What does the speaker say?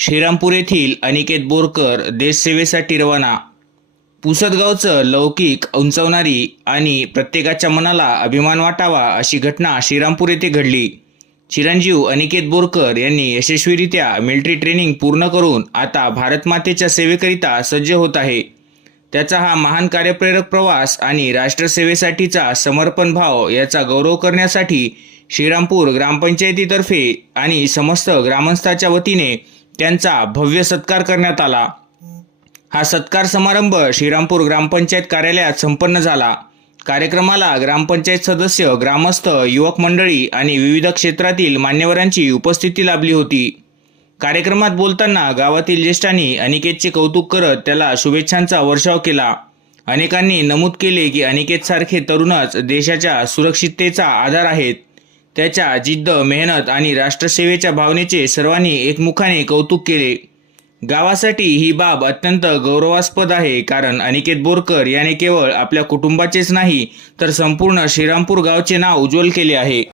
श्रीरामपूर येथील अनिकेत बोरकर देशसेवेसाठी रवाना. पुसदगावचं लौकिक उंचवणारी आणि प्रत्येकाच्या मनाला अभिमान वाटावा अशी घटना श्रीरामपूर येथे घडली. चिरंजीव अनिकेत बोरकर यांनी यशस्वीरित्या मिलिटरी ट्रेनिंग पूर्ण करून आता भारतमातेच्या सेवेकरिता सज्ज होत आहे. त्याचा हा महान कार्यप्रेरक प्रवास आणि राष्ट्रसेवेसाठीचा समर्पण भाव याचा गौरव करण्यासाठी श्रीरामपूर ग्रामपंचायतीतर्फे आणि समस्त ग्रामस्थाच्या वतीने त्यांचा भव्य सत्कार करण्यात आला. हा सत्कार समारंभ श्रीरामपूर ग्रामपंचायत कार्यालयात संपन्न झाला. कार्यक्रमाला ग्रामपंचायत सदस्य ग्रामस्थ युवक मंडळी आणि विविध क्षेत्रातील मान्यवरांची उपस्थिती लाभली होती. कार्यक्रमात बोलताना गावातील ज्येष्ठांनी अनिकेतचे कौतुक करत त्याला शुभेच्छांचा वर्षाव केला. अनेकांनी नमूद केले की अनिकेतसारखे तरुणच देशाच्या सुरक्षिततेचा आधार आहेत. त्याच्या जिद्द मेहनत आणि राष्ट्रसेवेच्या भावनेचे सर्वांनी एकमुखाने कौतुक केले. गावासाठी ही बाब अत्यंत गौरवास्पद आहे कारण अनिकेत बोरकर याने केवळ आपल्या कुटुंबाचेच नाही तर संपूर्ण श्रीरामपूर गावचे नाव उज्ज्वल केले आहे.